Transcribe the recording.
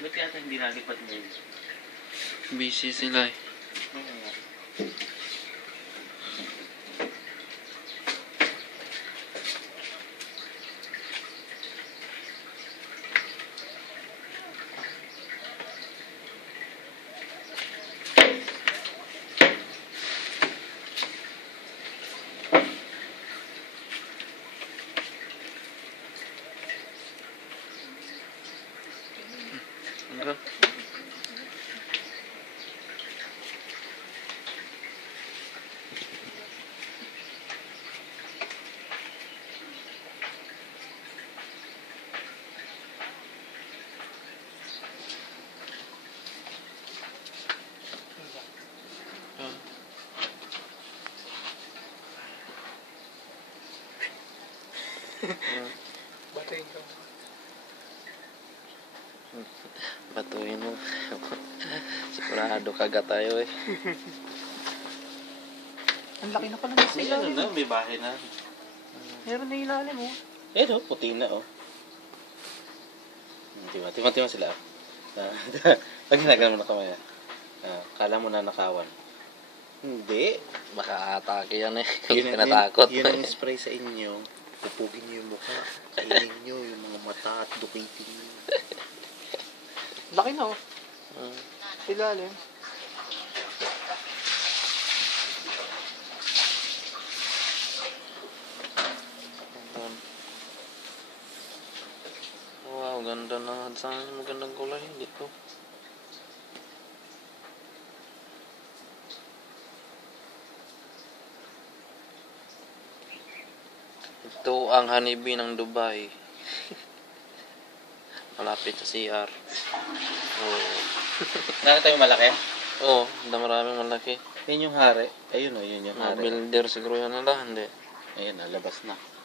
Ba't yata hindi nalipat mo yun? Busy sila eh. Oo nga. Ano? Batuin ka. Batuin mo. Sigurado kagat tayo eh. Ang laki na pala ng May ilalim. ano na, may bahay na. Meron na ilalim oh. Eh no, puti na oh. Tima sila. Pag ginagawa mo na kamay kala mo na nakawan. Hindi. Baka atake yan eh. Yun Tinatakot. yun ang spray sa inyo. Pupugin nyo yung mukha. Kainin nyo yung mga mata at dukitin nyo. Laki na oh. Ilalim. Wow, ganda na. Saan magandang kulay dito. Ito ang honeybee ng Dubai. Malapit sa CR. Oh. Nakita yung malaki? Oh, maraming malaki. Yun yung hari. Ayun o, yun yung Mga hari. builder siguro yan nila, hindi. Ayun, labas na.